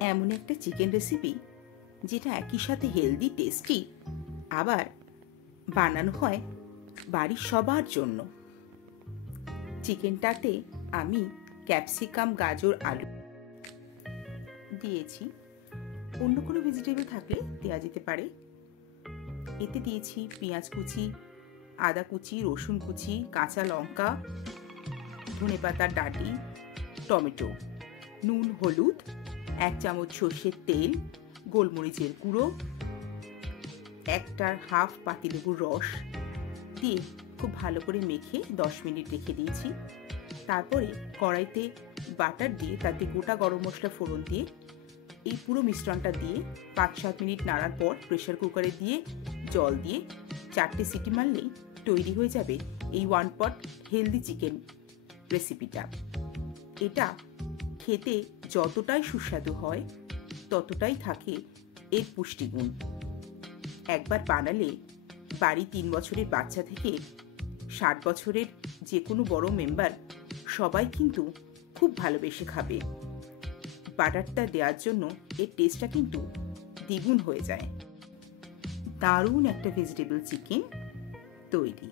এমন একটা chicken recipe যেটা একই সাথে হেলদি, টেস্টি, আবার বানানো হয় বাড়ির সবার জন্য। চিকেনটাতে আমি ক্যাপসিকাম, গাজর, আলু দিয়েছি। অন্য কোনো ভেজিটেবল থাকলে দেওয়া যেতে পারে। এতে দিয়েছি পেঁয়াজ কুচি, আদা কুচি, রসুন কুচি, কাঁচা লঙ্কা, ধনেপাতার ডাঁটি, টমেটো, নুন, হলুদ, 1 চামচ সর্ষের তেল, গোলমরিচের গুঁড়ো, 1.5 পাতিলেবুর রস দিয়ে খুব ভালো করে মেখে 10 মিনিট রেখে দিয়েছি। তারপরে কড়াইতে বাটার দিয়ে তাতে গোটা গরম মশলা ফোড়ন দিয়ে এই পুরো মিশ্রণটা দিয়ে 5-7 মিনিট নাড়ার পর প্রেসার কুকারে দিয়ে জল দিয়ে 4টে সিটি মারলেই তৈরি হয়ে যাবে এই 1 পট হেলদি চিকেন রেসিপিটা। এটা খেতে যতটাই সুস্বাদু হয় ততটাই থাকে এর পুষ্টিগুণ। একবার বানালে বাড়ি 3 বছরের বাচ্চা থেকে 60 বছরের যে কোনো বড় মেম্বার সবাই কিন্তু খুব ভালোবেসে খাবে। বাটারটা দেওয়ার জন্য এর টেস্টটা কিন্তু দ্বিগুণ হয়ে যায়। দারুণ একটা ভেজিটেবল চিকেন তৈরি।